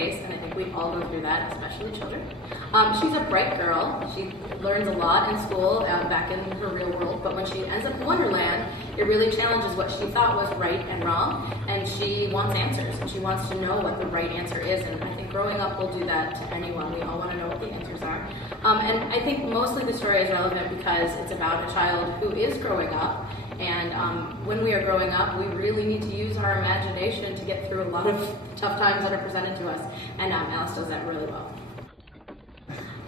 pace, and I think we all go through that, especially children. She's a bright girl. She learns a lot in school, back in her real world, but when she ends up in Wonderland, it really challenges what she thought was right and wrong, and she wants answers, and she wants to know what the right answer is, and I think growing up will do that to anyone. We all want to know what the answers are. And I think mostly the story is relevant because it's about a child who is growing up, and when we are growing up, we really need to use our imagination to get through a lot of tough times that are presented to us, and Alice does that really well.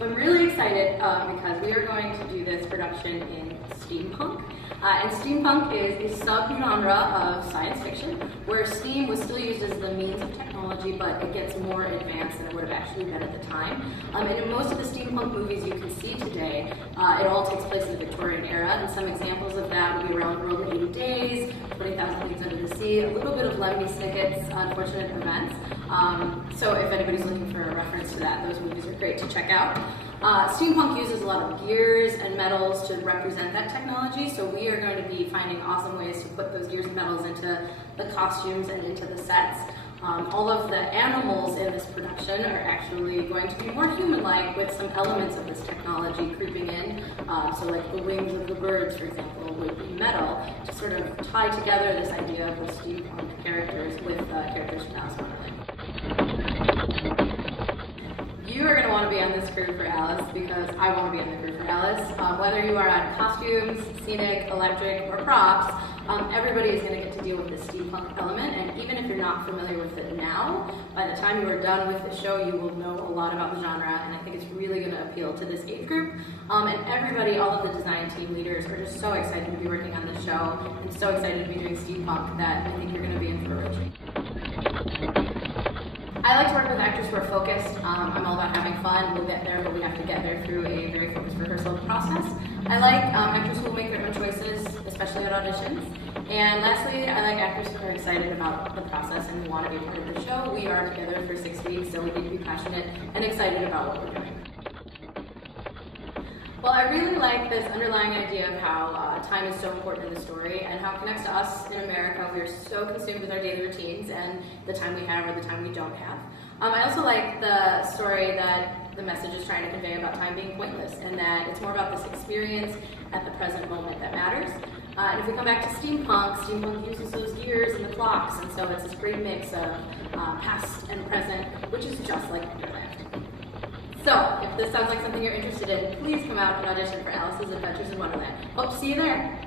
I'm really excited because we are going to do this production in steampunk. And steampunk is a subgenre of science fiction where steam was still used as the means of technology, but it gets more advanced than it would have actually been at the time. And in most of the steampunk movies you can see today, it all takes place in the Victorian era, and some examples of that would be Around the World in 80 Days, 20,000 Leagues Under the Sea, a little bit of Lemony Snicket's Unfortunate Events. So if anybody's looking for a reference to that, those movies are great to check out. Steampunk uses a lot of gears and metals to represent that technology, so we are going to be finding awesome ways to put those gears and metals into the costumes and into the sets. All of the animals in this production are actually going to be more human-like with some elements of this technology creeping in. So like the wings of the birds, for example, would be metal to sort of tie together this idea of the steampunk characters with characters from Alice in Wonderland. You are going to want to be on this crew for Alice because I want to be on the crew for Alice. Whether you are on costumes, scenic, electric, or props, everybody is going to get to deal with this steampunk element, and even if you're not familiar with it now, by the time you are done with the show, you will know a lot about the genre, and I think it's really going to appeal to this age group. And everybody, all of the design team leaders are just so excited to be working on this show and so excited to be doing steampunk that I think you're going to be in for a real treat. I like to work with actors who are focused. I'm all about having fun. We'll get there, but we have to get there through a very focused rehearsal process. I like actors who will make their own choices, especially at auditions. And lastly, I like actors who are excited about the process and who want to be part of the show. We are together for 6 weeks, so we need to be passionate and excited about what we're doing. Well, I really like this underlying idea of how time is so important in the story and how it connects to us in America. We are so consumed with our daily routines and the time we have or the time we don't have. I also like the story that the message is trying to convey about time being pointless and that it's more about this experience at the present moment that matters. And if we come back to steampunk uses those gears and the clocks, and so it's this great mix of past and present, which is just like Wonderland. So, if this sounds like something you're interested in, please come out and audition for Alice's Adventures in Wonderland. Hope to see you there!